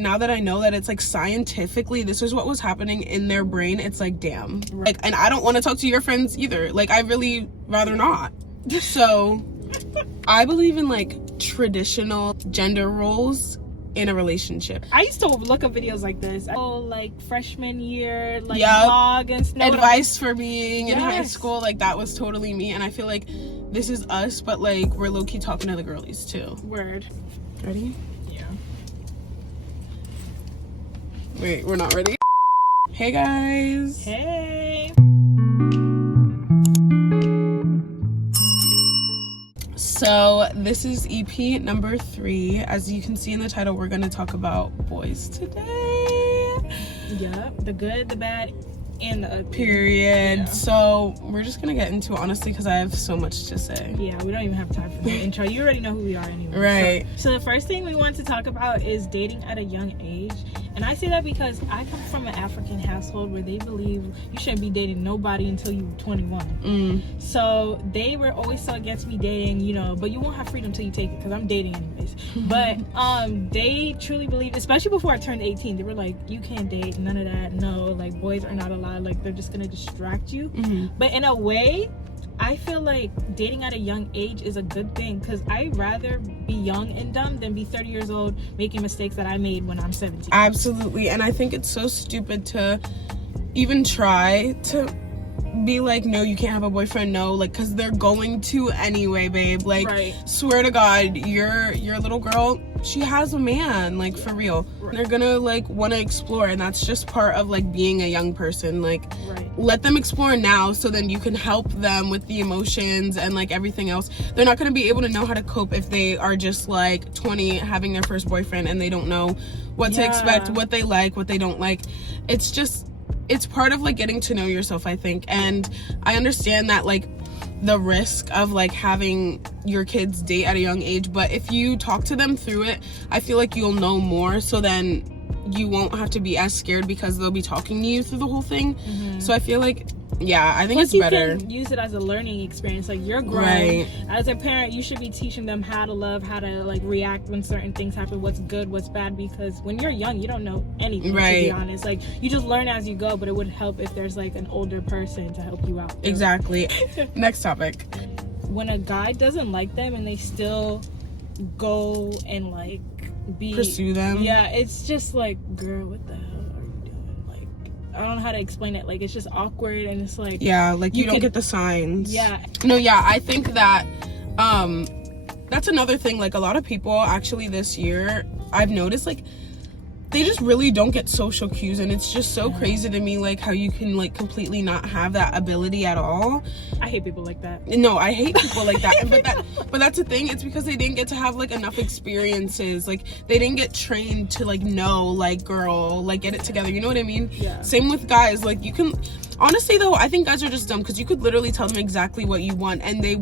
Now that I know that it's like scientifically this is what was happening in their brain, it's like, damn. Like, and I don't want to talk to your friends either. Like, I really rather not. So I believe in like traditional gender roles in a relationship. I used to look up videos like this. Like freshman year, like vlog and stuff. Advice for being in high school. Like, that was totally me. And I feel like this is us, but like we're low-key talking to the girlies too. Word. Ready? Yeah. Wait, we're not ready? Hey guys. Hey. So this is EP number 3. As you can see in the title, we're going to talk about boys today. Yeah, the good, the bad, and the ugly. Period. Yeah. So we're just going to get into it, honestly, because I have so much to say. Yeah, we don't even have time for the intro. You already know who we are anyway. Right. So the first thing we want to talk about is dating at a young age. And I say that because I come from an African household where they believe you shouldn't be dating nobody until you're 21. So they were always so against me dating, you know, but you won't have freedom until you take it, because I'm dating anyways. But they truly believe, especially before I turned 18, they were like, you can't date, none of that. No, like, boys are not allowed. Like, they're just going to distract you. But in a way, I feel like dating at a young age is a good thing, because I'd rather be young and dumb than be 30 years old making mistakes that I made when I'm 17. Absolutely. And I think it's so stupid to even try to be like, no, you can't have a boyfriend. No, like, because they're going to anyway, babe. Like, swear to God, your little girl, she has a man, like, for real. They're gonna like want to explore, and that's just part of like being a young person. Like, let them explore now, so then you can help them with the emotions and like everything else. They're not gonna be able to know how to cope if they are just like 20 having their first boyfriend and they don't know what to expect, what they like, what they don't like. It's part of like getting to know yourself, I think. And I understand that like the risk of like having your kids date at a young age, but if you talk to them through it, I feel like you'll know more, so then you won't have to be as scared because they'll be talking to you through the whole thing. So I feel like, yeah, I think Plus, it's better. You can use it as a learning experience. Like, you're grown. As a parent, you should be teaching them how to love, how to like react when certain things happen, what's good, what's bad, because when you're young, you don't know anything, to be honest. Like, you just learn as you go, but it would help if there's like an older person to help you out. Exactly. Next topic. When a guy doesn't like them and they still go and like pursue them. Yeah, it's just like, girl, what the hell are you doing? Like, I don't know how to explain it. Like, it's just awkward, and it's like, yeah, like you don't get the signs. Yeah. No, yeah, I think that that's another thing. Like, a lot of people actually this year, I've noticed, like, they just really don't get social cues, and it's just so crazy to me, like, how you can like completely not have that ability at all. I hate people like that. No, I hate people like that. But that's the thing. It's because they didn't get to have like enough experiences. Like, they didn't get trained to like know, like, girl, like, get it together. You know what I mean? Yeah. Same with guys. Like, you can, honestly though, I think guys are just dumb, because you could literally tell them exactly what you want and they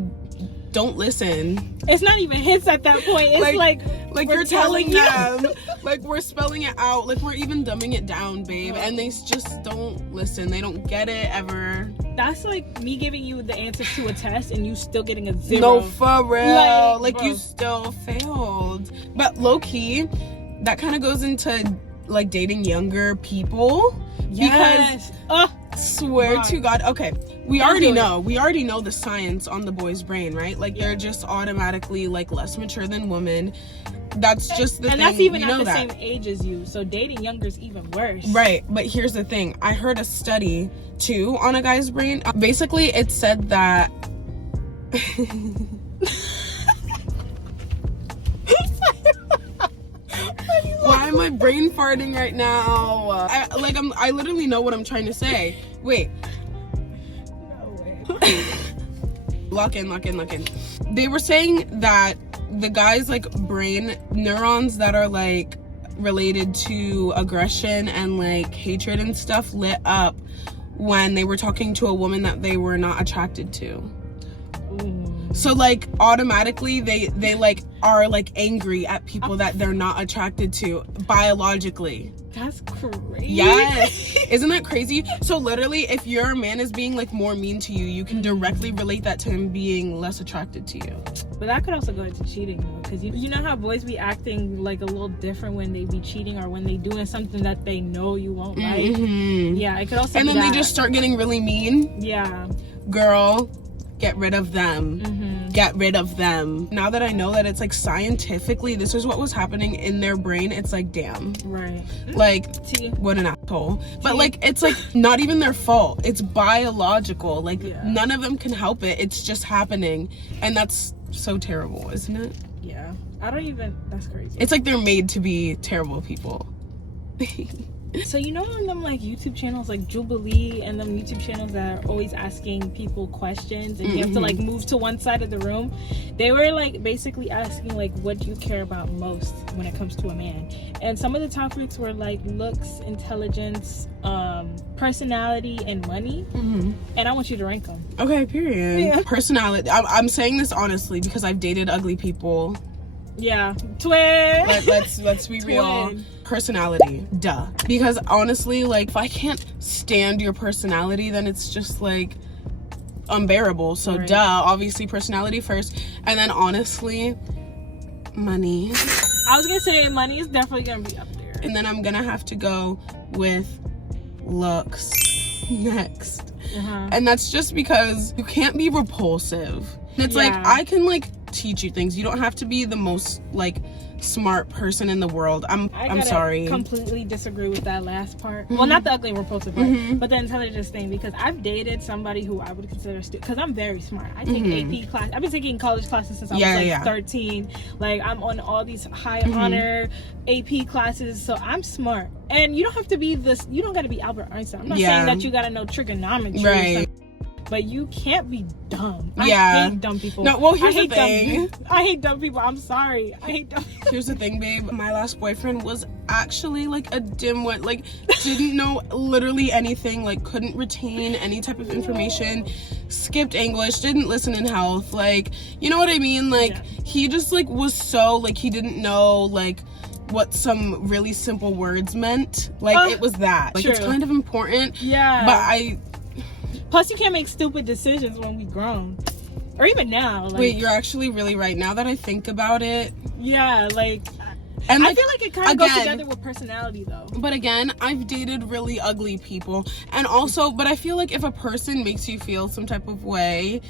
don't listen. It's not even hints at that point. It's like you're telling them, like, we're spelling it out, like, we're even dumbing it down, babe, and they just don't listen. They don't get it ever. That's like me giving you the answers to a test and you still getting a 0. No, for real. Like, bro, you still failed. But low-key, that kind of goes into like dating younger people. Yes. Because swear to God, okay, we already know the science on the boy's brain, right? Like, they're just automatically like less mature than women. That's just the thing. And that's even at the same age as you, so dating younger is even worse. Right. But here's the thing, I heard a study too on a guy's brain. Basically, it said that why am I brain farting right now? I literally know what I'm trying to say. Wait. No way. Lock in. They were saying that the guy's like brain neurons that are like related to aggression and like hatred and stuff lit up when they were talking to a woman that they were not attracted to. So like automatically they like are like angry at people that they're not attracted to biologically. That's crazy. Yes. Isn't that crazy? So literally, if your man is being like more mean to you, you can directly relate that to him being less attracted to you. But that could also go into cheating, because you know how boys be acting like a little different when they be cheating or when they doing something that they know you won't like. Yeah, it could also. And be then that. they just start getting really mean. Yeah. Girl, get rid of them. Get rid of them. Now that I know that it's like scientifically this is what was happening in their brain, it's like, damn. Right. Like, what an asshole. But like, it's like not even their fault. It's biological. Like, none of them can help it. It's just happening. And that's so terrible, isn't it? Yeah. That's crazy. It's like they're made to be terrible people. So you know on them like YouTube channels like Jubilee and them YouTube channels that are always asking people questions and you have to like move to one side of the room, they were like basically asking like, what do you care about most when it comes to a man? And some of the topics were like looks, intelligence, personality, and money. And I want you to rank them. Okay, period. Yeah. Personality. I'm saying this honestly because I've dated ugly people. Yeah. Twin. Let's be real. Personality, duh. Because honestly, like, if I can't stand your personality, then it's just like unbearable. So duh, obviously personality first, and then honestly, money. I was gonna say money is definitely gonna be up there, and then I'm gonna have to go with looks next. And that's just because you can't be repulsive. And it's like, I can like teach you things. You don't have to be the most like smart person in the world. I'm sorry. I completely disagree with that last part. Well, not the ugly and repulsive part, but the intelligence thing, because I've dated somebody who I would consider because I'm very smart. I take AP class. I've been taking college classes since I was like 13. Like, I'm on all these high honor AP classes, so I'm smart. And you don't have to be you don't got to be Albert Einstein. I'm not saying that you got to know trigonometry or something. But you can't be dumb. I hate dumb people. No, well, here's the thing. I hate dumb people. I'm sorry. I hate dumb people. Here's the thing, babe. My last boyfriend was actually like a dimwit. Like, didn't know literally anything. Like, couldn't retain any type of information. Skipped English. Didn't listen in health. Like, you know what I mean? Like, he just like was so like he didn't know like what some really simple words meant. Like, it was that. Like, it's kind of important. Yeah. But plus, you can't make stupid decisions when we grown. Or even now. Like, wait, you're actually really right. Now that I think about it. Yeah, like... And I feel like it kind of goes together with personality, though. But again, I've dated really ugly people. And also, but I feel like if a person makes you feel some type of way,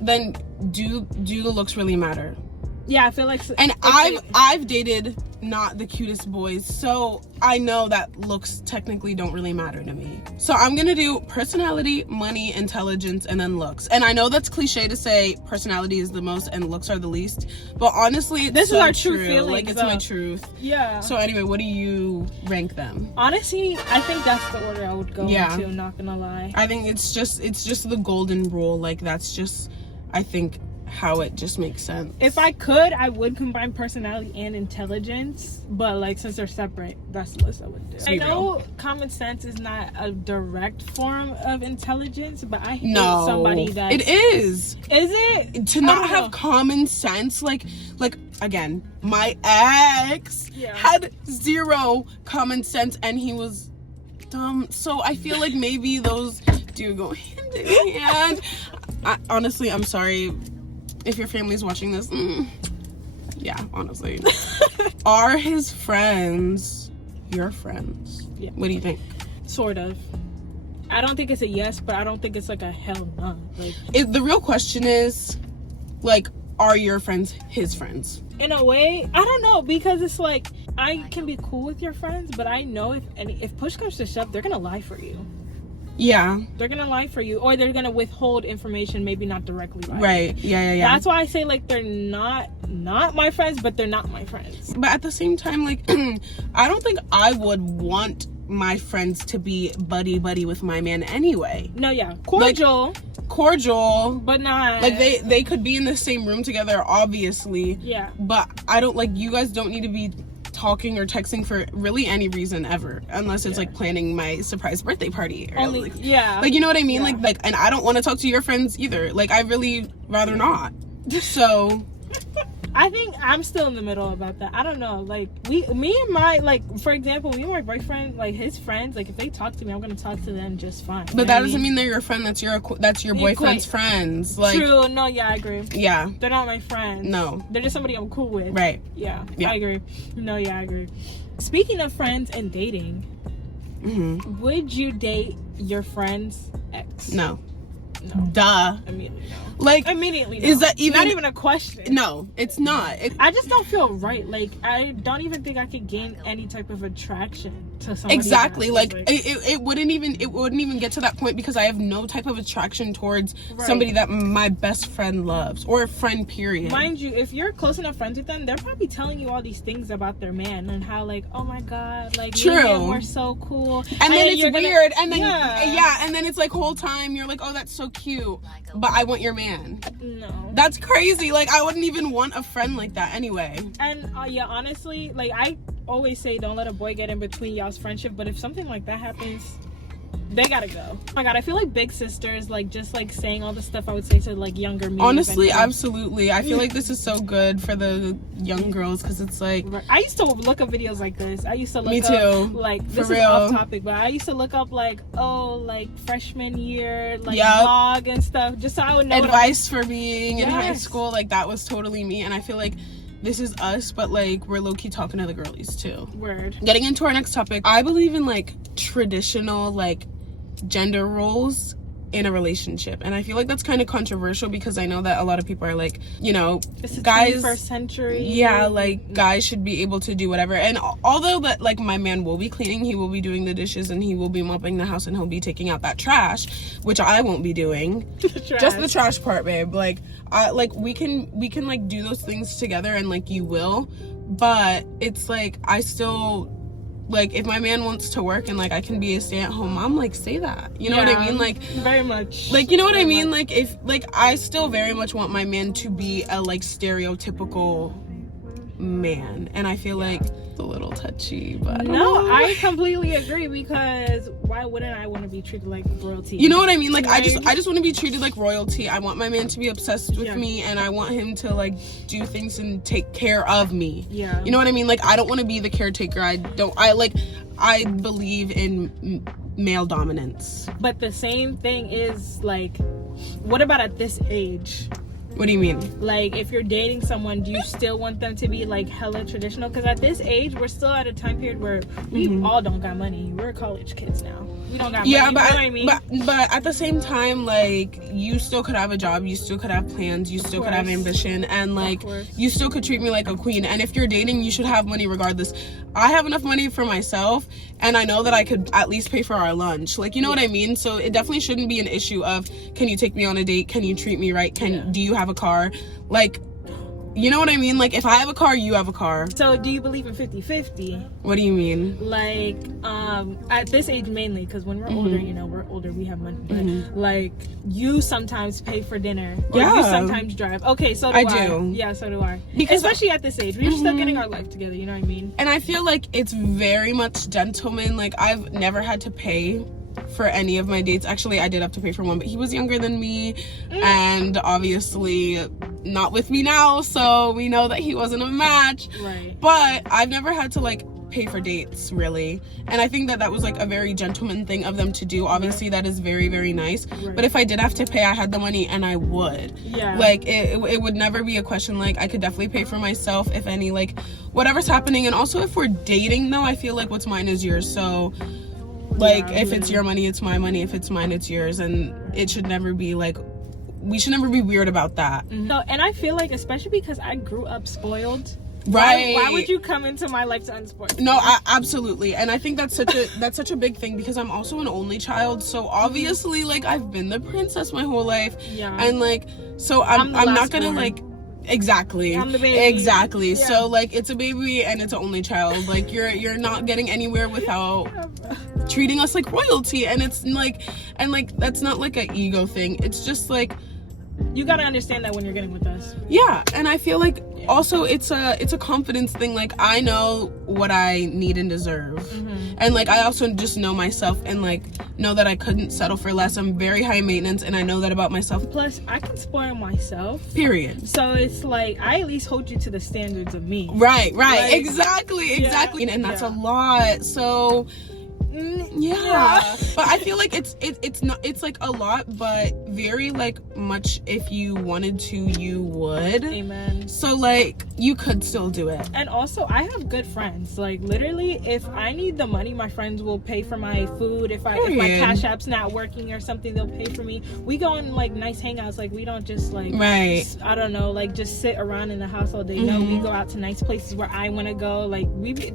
then do the looks really matter? Yeah, I feel like... And I've dated not the cutest boys, so I know that looks technically don't really matter to me. So I'm gonna do personality, money, intelligence, and then looks. And I know that's cliche to say personality is the most and looks are the least, but honestly, this is our true feeling. Like, it's my truth. Yeah. So anyway, what do you rank them? Honestly, I think that's the order I would go into, not gonna lie. I think it's just the golden rule. Like, that's just, I think, how it just makes sense. If I could, I would combine personality and intelligence, but like, since they're separate, that's the list I would do. I know common sense is not a direct form of intelligence, but I hate somebody that it is. Is it? To not have common sense, like again, my ex had zero common sense and he was dumb. So I feel like maybe those do go hand in hand. Honestly, I'm sorry if your family's watching this. Yeah, honestly. Are his friends your friends? Yeah. What do you think? Sort of. I don't think it's a yes, but I don't think it's like a hell no. Like, the real question is, like, are your friends his friends? In a way, I don't know, because it's like, I can be cool with your friends, but I know if push comes to shove, they're gonna lie for you. Yeah. They're gonna lie for you, or they're gonna withhold information, maybe not directly lie. Right. Yeah. That's why I say, like, they're not my friends, but they're not my friends. But at the same time, like, I don't think I would want my friends to be buddy with my man anyway. No, yeah. Cordial. Like, cordial. But not... Like, they could be in the same room together, obviously. Yeah. But I don't, like, you guys don't need to be talking or texting for really any reason ever, unless it's like planning my surprise birthday party or like, you know what I mean? Like, and I don't want to talk to your friends either. Like, I really rather not. So I think I'm still in the middle about that. I don't know. Like, me and my, like, for example, me and my boyfriend, like, his friends, like, if they talk to me, I'm going to talk to them just fine. But that doesn't mean they're your friend. That's your boyfriend's friends. Like, true. No, yeah, I agree. Yeah. They're not my friends. No. They're just somebody I'm cool with. Right. Yeah, I agree. No, yeah, I agree. Speaking of friends and dating, would you date your friend's ex? No. No. Duh. Immediately no. Like, immediately no. Is that even... Not even a question. No, it's not. I just don't feel right. Like, I don't even think I could gain any type of attraction to somebody. Exactly. Like, it wouldn't even get to that point because I have no type of attraction towards somebody that my best friend loves, or a friend, period. Mind you, if you're close enough friends with them, they're probably telling you all these things about their man and how, like, oh my god, like, true, me and him, we're so cool. And then it's weird, and then and then it's like, whole time you're like, oh, that's so cute, but I want your man. No, that's crazy. Like, I wouldn't even want a friend like that anyway. And yeah, honestly, like, I always say, don't let a boy get in between y'all's friendship, but if something like that happens, they gotta go. Oh my god, I feel like big sisters, like, just like saying all the stuff I would say to like younger me. Honestly, absolutely. I feel like this is so good for the young girls because it's like, I used to look up videos like this. I used to look me too. up, like, this is off topic, but I used to look up like, oh, like freshman year, like vlog and stuff, just so I would know advice for being in high school. Like, that was totally me, and I feel like this is us, but like we're low-key talking to the girlies too. Word. Getting into our next topic, I believe in like traditional like gender roles in a relationship, and I feel like that's kind of controversial because I know that a lot of people are like, you know, this is guys, 21st century, like guys should be able to do whatever. And although that, like, my man will be cleaning, he will be doing the dishes, and he will be mopping the house, and he'll be taking out that trash, which I won't be doing. Just the trash part, babe. Like, we can like do those things together, and like you will, but it's like I still, like, if my man wants to work and like I can be a stay-at-home mom, like, say that, you know what I mean? Like, very much, like, you know what I mean? Like, if, like, I still very much want my man to be a like stereotypical man, and I feel like it's a little touchy, but I completely agree, because why wouldn't I want to be treated like royalty? You know what I mean? Like, I just want to be treated like royalty. I want my man to be obsessed with me, and I want him to like do things and take care of me. Yeah, you know what I mean? Like, I don't want to be the caretaker. I believe in male dominance. But the same thing is, like, what about at this age? What do you mean? Like, if you're dating someone, do you still want them to be like hella traditional? Because at this age, we're still at a time period where we all don't got money. We're college kids now. We don't got money. Yeah, but you know what I mean? But at the same time, like, you still could have a job, you still could have plans, you still could have ambition, and like you still could treat me like a queen. And if you're dating, you should have money regardless. I have enough money for myself, and I know that I could at least pay for our lunch. Like, you know what I mean? So it definitely shouldn't be an issue of, can you take me on a date? Can you treat me right? Do you have a car? Like, you know what I mean? Like, if I have a car, you have a car. So do you believe in 50-50? What do you mean? Like, at this age mainly, because when we're older, you know, we're older, we have money, but like, you sometimes pay for dinner, or you sometimes drive. Okay, so do I. do. Yeah, so do I. Because especially at this age, we're still getting our life together, you know what I mean? And I feel like it's very much gentleman. Like, I've never had to pay for any of my dates. Actually, I did have to pay for one, but he was younger than me, and obviously not with me now, so we know that he wasn't a match. Right. But I've never had to like pay for dates, really, and I think that that was like a very gentleman thing of them to do. Obviously, that is very, very nice. Right. But if I did have to pay, I had the money and I would. Yeah. Like, it would never be a question. Like, I could definitely pay for myself, if any, like, whatever's happening. And also, if we're dating, though, I feel like what's mine is yours. So, like, if it's your money, it's my money. If it's mine, it's yours. And it should never be like, we should never be weird about that. No, and I feel like, especially because I grew up spoiled. Right. Why would you come into my life to unspoil? No, absolutely. And I think that's such a big thing, because I'm also an only child. So obviously, like, I've been the princess my whole life. Yeah. And like, so I'm not gonna like, exactly. I'm the baby. Exactly. Yeah. So like, it's a baby and it's an only child. Like, you're not getting anywhere without treating us like royalty. And it's like, and like, that's not like an ego thing. It's just like, you gotta understand that when you're getting with us. Yeah, and I feel like Also, it's a confidence thing. Like, I know what I need and deserve. Mm-hmm. And, like, I also just know myself and, like, know that I couldn't settle for less. I'm very high maintenance, and I know that about myself. Plus, I can spoil myself. Period. So, it's like, I at least hold you to the standards of me. Right. Like, exactly. And that's a lot. So... yeah. But I feel like it's not, it's like a lot, but very like much if you wanted to, you would. Amen. So like you could still do it. And also, I have good friends. Like, literally, if I need the money, my friends will pay for my food. If my Cash App's not working or something, they'll pay for me. We go on like nice hangouts. Like, we don't just like I don't know, like just sit around in the house all day. No, we go out to nice places where I want to go. Like,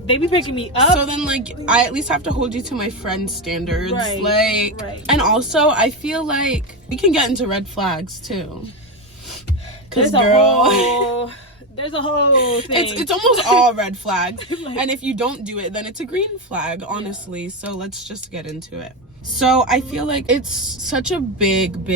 they be picking me up. So then like I at least have to hold you to my friend standards. Right. And also I feel like we can get into red flags too. Cause there's a whole thing. It's almost all red flags. And if you don't do it, then it's a green flag, honestly. Yeah. So let's just get into it. So I feel like it's such a big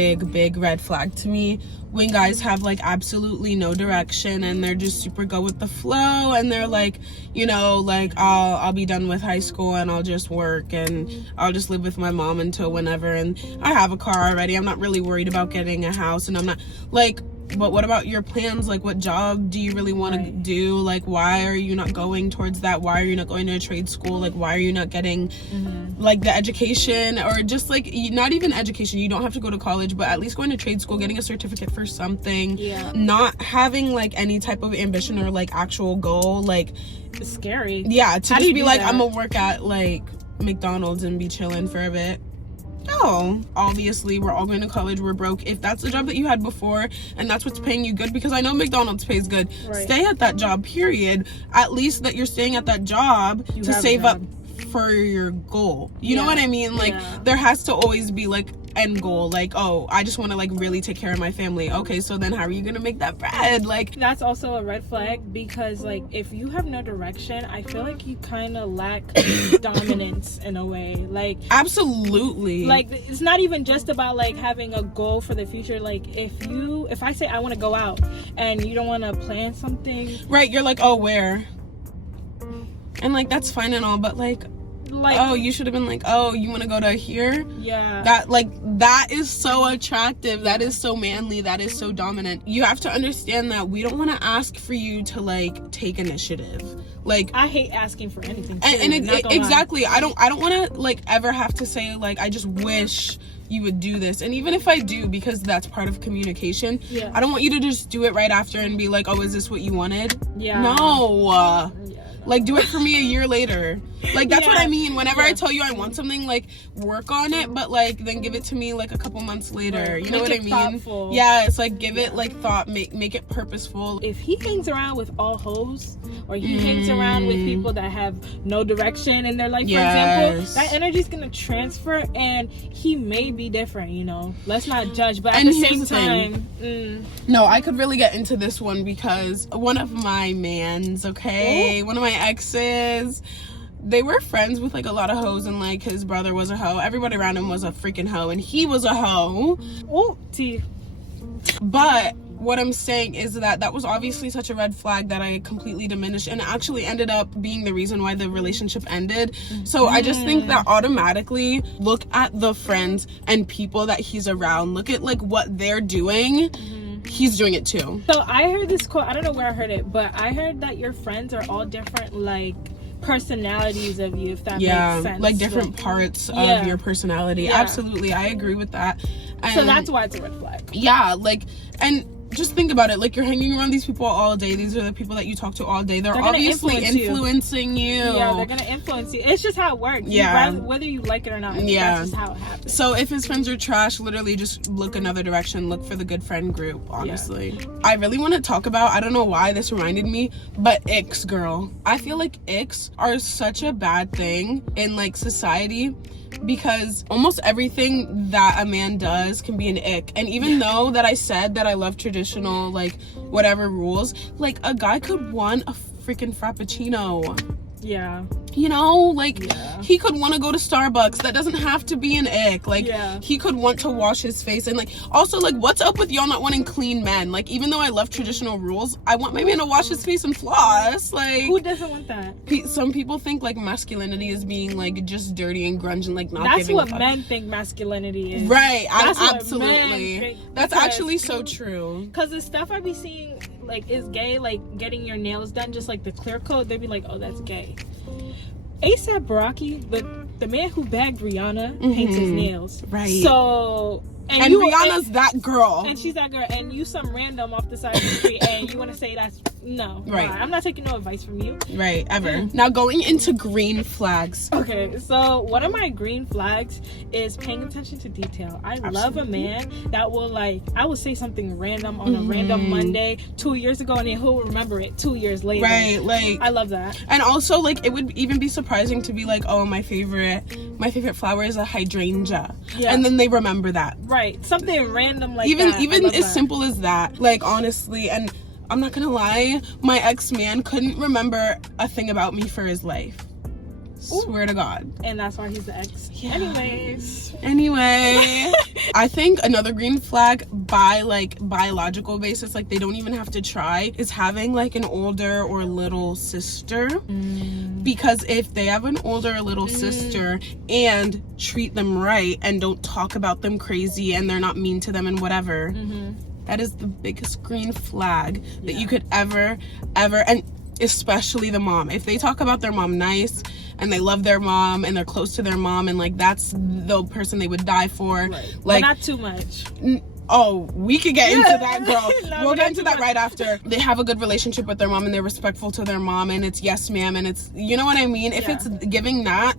red flag to me when guys have like absolutely no direction and they're just super go with the flow, and they're like, you know, like I'll be done with high school and I'll just work and I'll just live with my mom until whenever, and I have a car already, I'm not really worried about getting a house, and I'm not like, but what about your plans? Like, what job do you really want to do? Like, why are you not going towards that? Why are you not going to a trade school? Like, why are you not getting like the education, or just like not even education, you don't have to go to college, but at least going to trade school, getting a certificate for something. Not having like any type of ambition or like actual goal. Like, it's scary. Yeah, to just be like, I'm gonna work at like McDonald's and be chilling for a bit. No, obviously we're all going to college, we're broke. If that's the job that you had before and that's what's paying you good, because I know McDonald's pays good, stay at that job, period. At least that you're staying at that job to save up for your goal. You know what I mean? Like, there has to always be like end goal, like, oh, I just want to like really take care of my family. Okay, so then how are you gonna make that bread? Like, that's also a red flag, because like if you have no direction, I feel like you kind of lack dominance in a way. Like, absolutely. Like, it's not even just about like having a goal for the future. Like, if I say I want to go out and you don't want to plan something, right, you're like, oh, where? And like, that's fine and all, but like, oh, you should have been like, oh, you want to go to here? Yeah. That is so attractive. That is so manly. That is so dominant. You have to understand that we don't want to ask for you to like take initiative. Like, I hate asking for anything too, and exactly. I don't want to like ever have to say like, I just wish you would do this. And even if I do, because that's part of communication, I don't want you to just do it right after and be like, oh, is this what you wanted? No. Like, do it for me a year later. Like, that's what I mean. Whenever I tell you I want something, like, work on it, but, like, then give it to me, like, a couple months later. You know what I mean? Thoughtful. Yeah, it's like, give it, like, thought. Make it purposeful. If he hangs around with all hoes, or he hangs around with people that have no direction in their life, for example, that energy's gonna transfer, and he may be different, you know? Let's not judge, but at the same time... No, I could really get into this one, because one of my mans, one of my exes, they were friends with like a lot of hoes, and like his brother was a hoe, everybody around him was a freaking hoe, and he was a hoe. But what I'm saying is that was obviously such a red flag that I completely diminished, and actually ended up being the reason why the relationship ended. So I just think that automatically look at the friends and people that he's around, look at like what they're doing. He's doing it too. So I heard this quote, I don't know where I heard it, but I heard that your friends are all different like personalities of you, if that makes sense. Like different parts of your personality. Absolutely, I agree with that. And so that's why it's a red flag. Yeah, like, and just think about it, like, you're hanging around these people all day. These are the people that you talk to all day. They're obviously influencing you. Yeah, they're gonna influence you. It's just how it works. Whether you like it or not. That's just how it happens. So if his friends are trash, literally just look another direction. Look for the good friend group, honestly. I really want to talk about, I don't know why this reminded me, but icks, girl. I feel like icks are such a bad thing in like society, because almost everything that a man does can be an ick. And even though that I said that I love traditional, like, whatever rules, like, a guy could want a freaking frappuccino. You know, like, he could want to go to Starbucks. That doesn't have to be an ick. Like, he could want to wash his face. And, like, also, like, what's up with y'all not wanting clean men? Like, even though I love traditional rules, I want my man to wash his face and floss. Like, who doesn't want that? Some people think, like, masculinity is being, like, just dirty and grunge and, like, not giving a fuck. That's what men think masculinity is. Right. Absolutely. That's actually so true. Because the stuff I be seeing, like, is gay, like, getting your nails done, just, like, the clear coat, they'd be like, oh, that's gay. A$AP Rocky, the man who bagged Rihanna, paints his nails. Right. So... And Rihanna's that girl. And she's that girl. And you some random off the side of the street and you want to say that's... No. Right. I'm not taking no advice from you. Right. Ever. Now going into green flags. Okay. So one of my green flags is paying attention to detail. I love a man that will, like... I will say something random on a random Monday 2 years ago and then he'll remember it 2 years later. Right. Like... I love that. And also, like, it would even be surprising to be like, oh, my favorite flower is a hydrangea. Yeah. And then they remember that. Right, something random like even that. Even as simple as that. Like, honestly, and I'm not gonna lie, my ex-man couldn't remember a thing about me for his life. Ooh. Swear to God. And that's why he's the ex. Yeah. Anyway, I think another green flag by, like, biological basis, like, they don't even have to try, is having, like, an older or little sister. Because if they have an older or little sister and treat them right and don't talk about them crazy and they're not mean to them and whatever, that is the biggest green flag that you could ever, and especially the mom. If they talk about their mom nice and they love their mom and they're close to their mom and, like, that's the person they would die for. Right. Like, but not too much. Oh, we could get into that, girl. We'll get into that right after. They have a good relationship with their mom and they're respectful to their mom and it's yes ma'am and it's, you know what I mean? If it's giving that,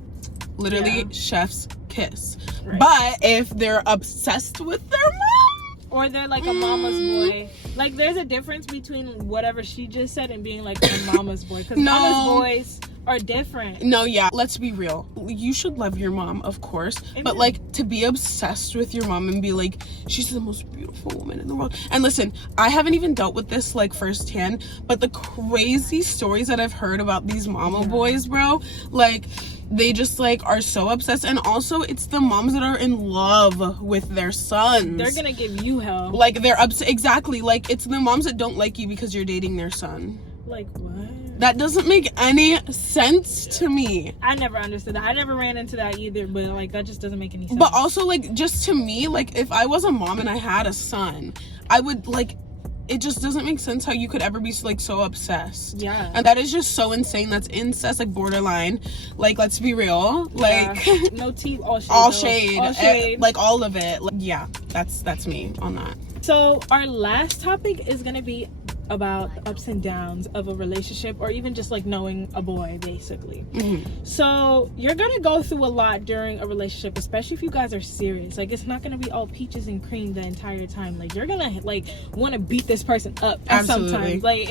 literally chef's kiss. Right. But if they're obsessed with their mom, or they're like a mama's boy, like, there's a difference between whatever she just said and being like a mama's boy, because mama's boys are different. No, yeah, let's be real. You should love your mom, of course. Amen. But, like, to be obsessed with your mom and be like, she's the most beautiful woman in the world. And listen, I haven't even dealt with this, like, firsthand, but the crazy stories that I've heard about these mama boys, bro, like, they just, like, are so obsessed. And also, it's the moms that are in love with their sons. They're gonna give you hell. Like, they're exactly, like, it's the moms that don't like you because you're dating their son. Like, what? That doesn't make any sense to me. I never understood that. I never ran into that either, but, like, that just doesn't make any sense. But also, like, just to me, like, if I was a mom and I had a son, I would, like, it just doesn't make sense how you could ever be, like, so obsessed. Yeah. And that is just so insane. That's incest, like, borderline. Like, let's be real. Like, no tea, all shade. All shade. All shade. Like, all of it. Like, yeah, that's me on that. So our last topic is gonna be about the ups and downs of a relationship, or even just, like, knowing a boy, basically. So you're gonna go through a lot during a relationship, especially if you guys are serious. Like, it's not gonna be all peaches and cream the entire time. Like, you're gonna, like, want to beat this person up sometimes. Like,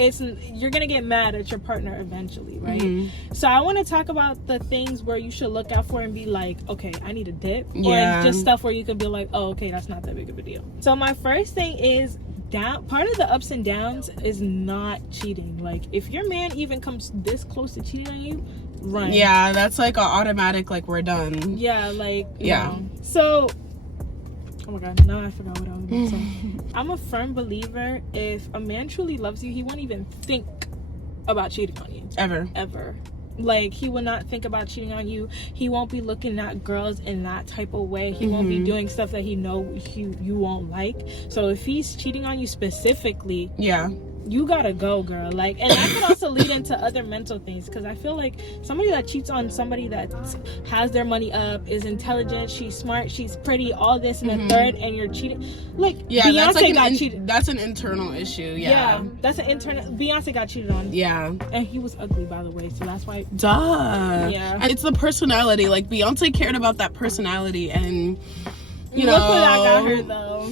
you're gonna get mad at your partner eventually, right? So I want to talk about the things where you should look out for and be like, okay, I need a dip. Or just stuff where you can be like, oh, okay, that's not that big of a deal. So my first thing is, part of the ups and downs is not cheating. Like, if your man even comes this close to cheating on you, run. Yeah, that's like an automatic, like, we're done. Yeah, like, no. So, oh my god, now I forgot what I was going to say. I'm a firm believer, if a man truly loves you, he won't even think about cheating on you. Ever. Like, he will not think about cheating on you. He won't be looking at girls in that type of way. He won't be doing stuff that he know you won't like. So if he's cheating on you specifically, you gotta go, girl. Like, and that could also lead into other mental things, because I feel like somebody that cheats on somebody that has their money up, is intelligent, she's smart, she's pretty, all this and the third, and you're cheating. Like, Beyonce got cheated. That's an internal issue. That's an internal. Beyonce got cheated on. And he was ugly, by the way, so that's why. And it's the personality. Like, Beyonce cared about that personality, and you know, look what I got her though.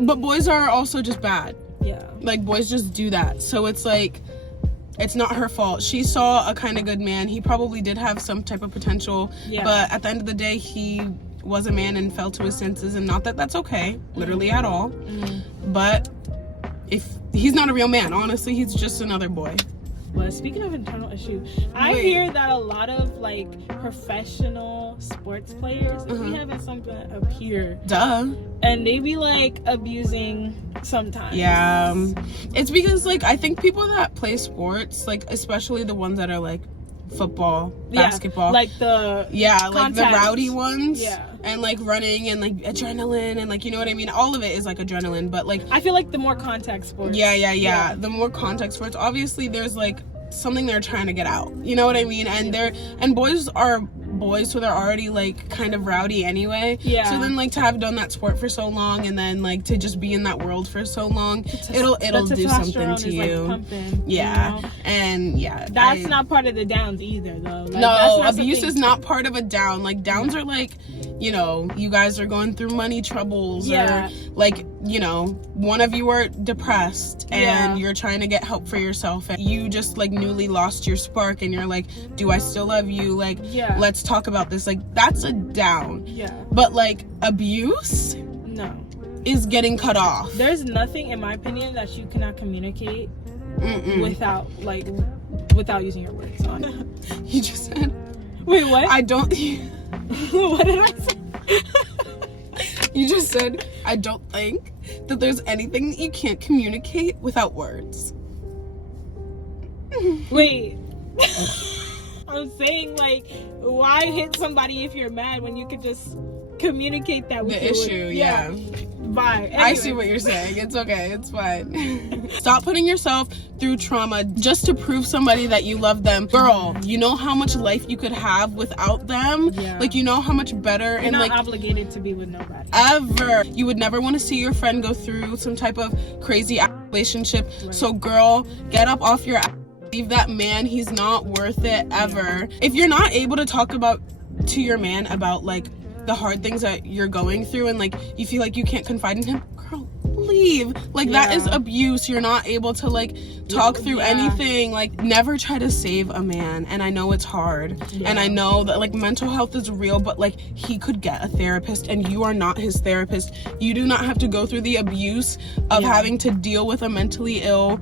But boys are also just bad. Like, boys just do that. So it's like, it's not her fault. She saw a kind of good man. He probably did have some type of potential. But at the end of the day, he was a man and fell to his senses. And not that that's okay, literally at all. But if he's not a real man, honestly, he's just another boy. But speaking of internal issue, I hear that a lot of like professional sports players be having something appear. Duh. And they be like abusing sometimes. Yeah. It's because like I think people that play sports, like especially the ones that are like football, basketball, like the like the rowdy ones, yeah, and like running and like adrenaline and like, you know what I mean, all of it is like adrenaline, but like I feel like the more contact sports, the more contact sports, obviously there's like something they're trying to get out, you know what I mean, and boys are boys, so they're already like kind of rowdy anyway, so then like to have done that sport for so long and then like to just be in that world for so long, it'll do something to you, like pumping, you know? And that's not part of the downs either though, like, no, abuse is not part of a down. Like downs are like, you know, you guys are going through money troubles, or like, you know, one of you are depressed and you're trying to get help for yourself, and you just like newly lost your spark and you're like, do I still love you, like let's talk about this, like that's a down. But like abuse is getting cut off. There's nothing, in my opinion, that you cannot communicate without using your words on it. You just said, wait, what? I don't what did I say? You just said, I don't think that there's anything that you can't communicate without words. Wait. I'm saying, like, why hit somebody if you're mad when you could just communicate that with the issue? Bye. Anyway. I see what you're saying. It's okay. It's fine. Stop putting yourself through trauma just to prove somebody that you love them. Girl, you know how much life you could have without them? Like, you know how much better. You're and not like obligated to be with nobody. Ever. You would never want to see your friend go through some type of crazy relationship. So girl, get up off your ass. Leave that man. He's not worth it ever. If you're not able to talk to your man about like the hard things that you're going through and like you feel like you can't confide in him, girl, leave. Like that is abuse. You're not able to like talk through anything. Like never try to save a man. And I know it's hard, and I know that like mental health is real, but like he could get a therapist and you are not his therapist. You do not have to go through the abuse of having to deal with a mentally ill,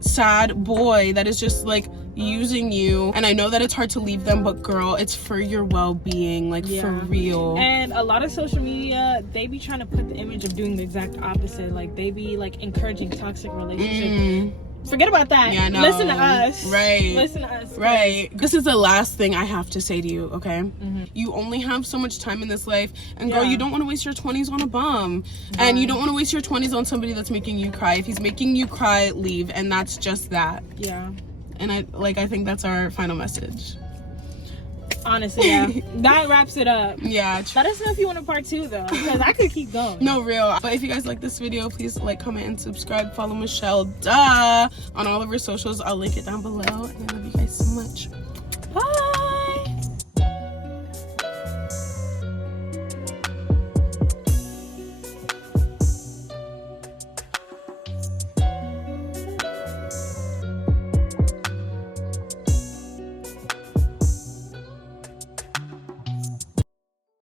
sad boy that is just like using you. And I know that it's hard to leave them, but girl, it's for your well-being, like for real. And a lot of social media, they be trying to put the image of doing the exact opposite. Like they be like encouraging toxic relationships. Forget about that. Yeah, no. Listen to us. Right. Listen to us. Right. This is the last thing I have to say to you, okay? You only have so much time in this life. And girl, you don't want to waste your 20s on a bum. And you don't want to waste your 20s on somebody that's making you cry. If he's making you cry, leave. And that's just that. Yeah. And I think that's our final message. Honestly, that wraps it up. Let us know if you want a part 2 though, because I could keep going. No, real. But if you guys like this video, please like, comment, and subscribe. Follow Michelle on all of her socials. I'll link it down below. And I love you guys so much. Bye.